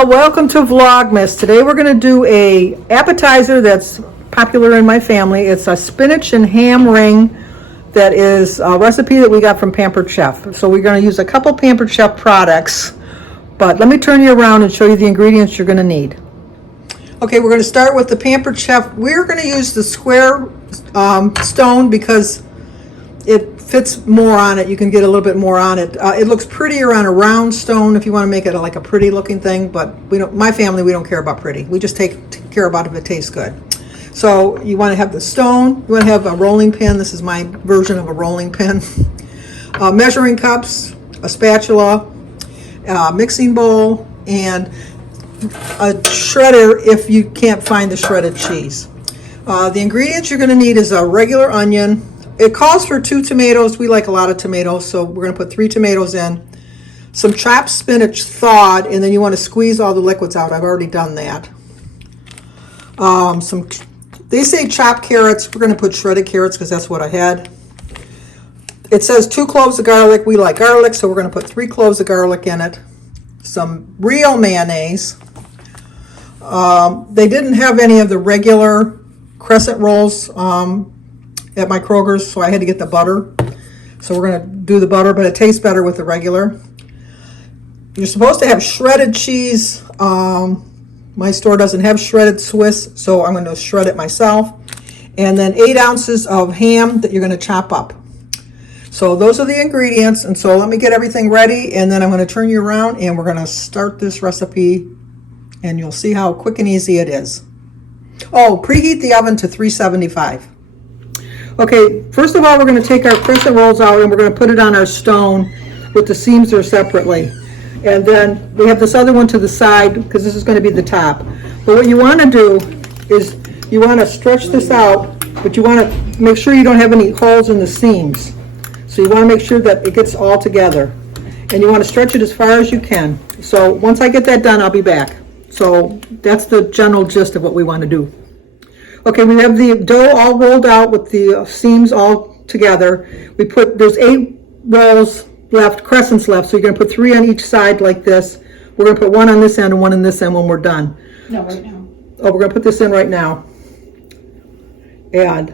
Well, welcome to Vlogmas. Today we're going to do a appetizer that's popular in my family. It's a spinach and ham ring that is a recipe that we got from Pampered Chef. So we're going to use a couple Pampered Chef products, but let me turn you around and show you the ingredients you're going to need. Okay, we're going to start with the Pampered Chef. We're going to use the square stone because it fits more on it. You can get a little bit more on it. It looks prettier on a round stone if you want to make it like a pretty looking thing, but we don't. My family, we don't care about pretty. We just take care about if it tastes good. So you want to have the stone. You want to have a rolling pin. This is my version of a rolling pin. Measuring cups, a spatula, a mixing bowl, and a shredder if you can't find the shredded cheese. The ingredients you're going to need is a regular onion. It calls for 2 tomatoes. We like a lot of tomatoes, so we're going to put 3 tomatoes in. Some chopped spinach thawed, and then you want to squeeze all the liquids out. I've already done that. They say chopped carrots. We're going to put shredded carrots because that's what I had. It says 2 cloves of garlic. We like garlic, so we're going to put 3 cloves of garlic in it. Some real mayonnaise. They didn't have any of the regular crescent rolls at my Kroger's, so I had to get the butter. So we're going to do the butter, but it tastes better with the regular. You're supposed to have shredded cheese. My store doesn't have shredded Swiss, so I'm going to shred it myself. And then 8 ounces of ham that you're going to chop up. So those are the ingredients, and so let me get everything ready, and then I'm going to turn you around, and we're going to start this recipe, and you'll see how quick and easy it is. Oh, preheat the oven to 375. Okay, first of all, we're going to take our crescent rolls out, and we're going to put it on our stone with the seams there separately. And then we have this other one to the side, because this is going to be the top. But what you want to do is you want to stretch this out, but you want to make sure you don't have any holes in the seams. So you want to make sure that it gets all together. And you want to stretch it as far as you can. So once I get that done, I'll be back. So that's the general gist of what we want to do. Okay, we have the dough all rolled out with the seams all together. There's 8 rolls left, crescents left, so you're going to put 3 on each side like this. We're going to put 1 on this end and 1 on this end when we're done. No, right now. Oh, we're going to put this in right now. And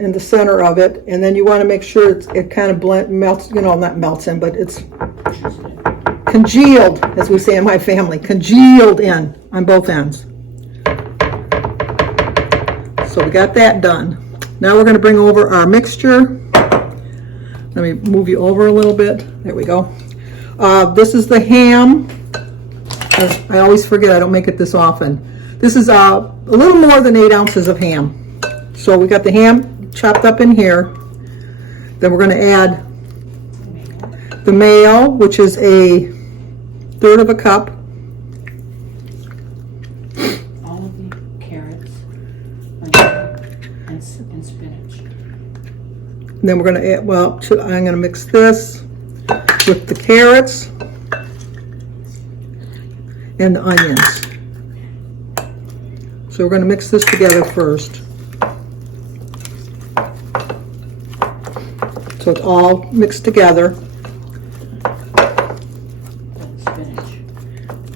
in the center of it, and then you want to make sure it kind of melts, not melts in, but it's congealed, as we say in my family, congealed in on both ends. So we got that done. Now we're going to bring over our mixture. Let me move you over a little bit. There we go. This is the ham. I always forget, I don't make it this often. This is a little more than 8 ounces of ham. So we got the ham chopped up in here. Then we're going to add the mayo, which is a 1/3 of a cup. All of the carrots and spinach. And then we're going to add, I'm going to mix this with the carrots and the onions. So we're going to mix this together first. So it's all mixed together.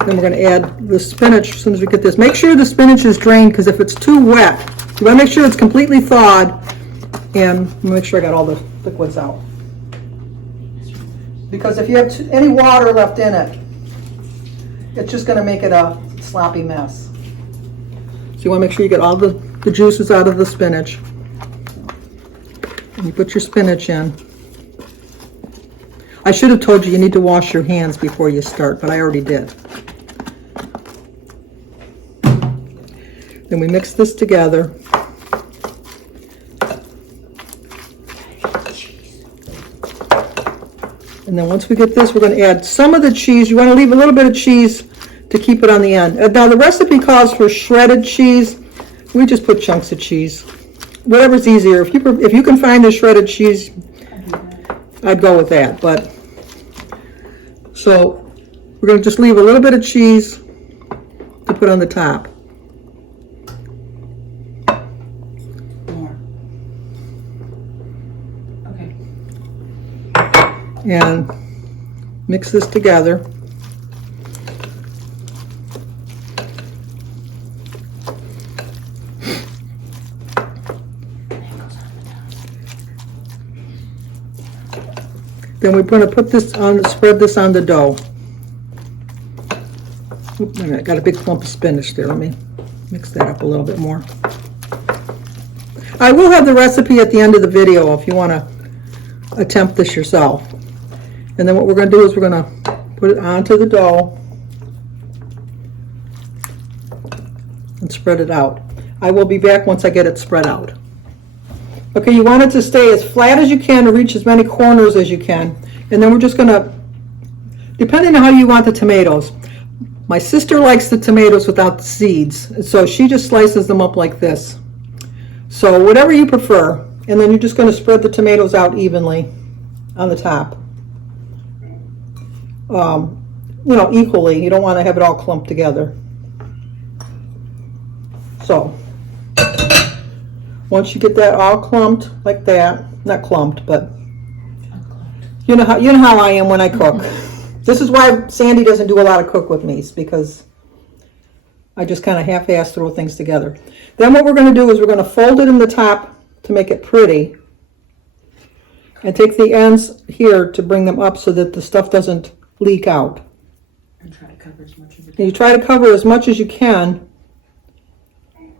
Then we're going to add the spinach as soon as we get this. Make sure the spinach is drained, because if it's too wet, you want to make sure it's completely thawed, and make sure I got all the liquids out. Because if you have any water left in it, it's just going to make it a sloppy mess. So you want to make sure you get all the juices out of the spinach. And you put your spinach in. I should have told you you need to wash your hands before you start, but I already did. Then we mix this together. And then once we get this, we're going to add some of the cheese. You want to leave a little bit of cheese to keep it on the end. Now the recipe calls for shredded cheese. We just put chunks of cheese. Whatever's easier. If you can find the shredded cheese, I'd go with that. But so we're going to just leave a little bit of cheese to put on the top. More. Okay. And mix this together. Then we're going to put this on, spread this on the dough. Oop, wait a minute, got a big clump of spinach there. Let me mix that up a little bit more. I will have the recipe at the end of the video if you want to attempt this yourself. And then what we're going to do is we're going to put it onto the dough and spread it out. I will be back once I get it spread out. Okay, you want it to stay as flat as you can to reach as many corners as you can. And then we're just going to, depending on how you want the tomatoes. My sister likes the tomatoes without the seeds, so she just slices them up like this. So whatever you prefer. And then you're just going to spread the tomatoes out evenly on the top. You know, equally. You don't want to have it all clumped together. So once you get that all clumped like that, not clumped, but you know how I am when I cook. This is why Sandy doesn't do a lot of cook with me, because I just kind of half-ass throw things together. Then what we're going to do is we're going to fold it in the top to make it pretty, and take the ends here to bring them up so that the stuff doesn't leak out. And try to cover as much as you And can. you try to cover as much as you can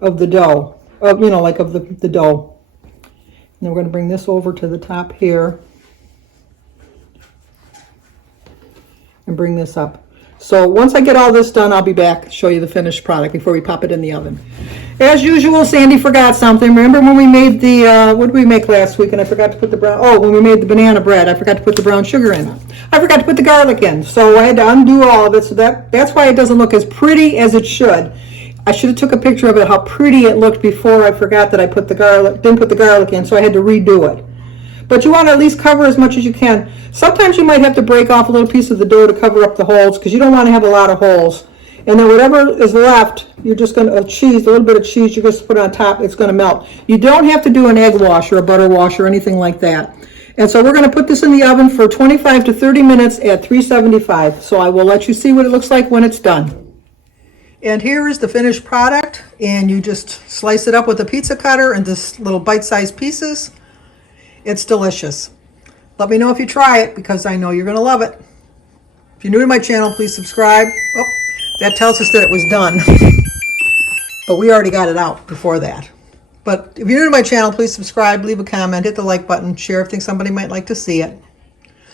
of the dough, you know, like of the dough. And then we're going to bring this over to the top here and bring this up. So once I get all this done, I'll be back, show you the finished product before we pop it in the oven. As usual, Sandy forgot something. Remember when we made the, what did we make last week? And I forgot to put the brown, oh, when we made the banana bread, I forgot to put the brown sugar in. I forgot to put the garlic in. So I had to undo all of it. So that's why it doesn't look as pretty as it should. I should have took a picture of it, how pretty it looked before I forgot that I put the garlic, didn't put the garlic in, so I had to redo it. But you want to at least cover as much as you can. Sometimes you might have to break off a little piece of the dough to cover up the holes, because you don't want to have a lot of holes. And then whatever is left, you're just going to, a little bit of cheese, you're just put on top, it's going to melt. You don't have to do an egg wash or a butter wash or anything like that. And so we're going to put this in the oven for 25 to 30 minutes at 375. So I will let you see what it looks like when it's done. And here is the finished product, and you just slice it up with a pizza cutter into little bite-sized pieces. It's delicious. Let me know if you try it, because I know you're going to love it. If you're new to my channel, please subscribe. Oh, that tells us that it was done. But we already got it out before that. But if you're new to my channel, please subscribe, leave a comment, hit the like button, share if you think somebody might like to see it.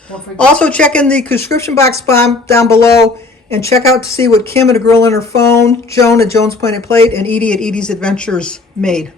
Don't forget. Also, check in the description box down below and check out to see what Kim at A Grill on Her Phone, Joan at Joan's Pointed Plate, and Edie at Edie's Adventures made.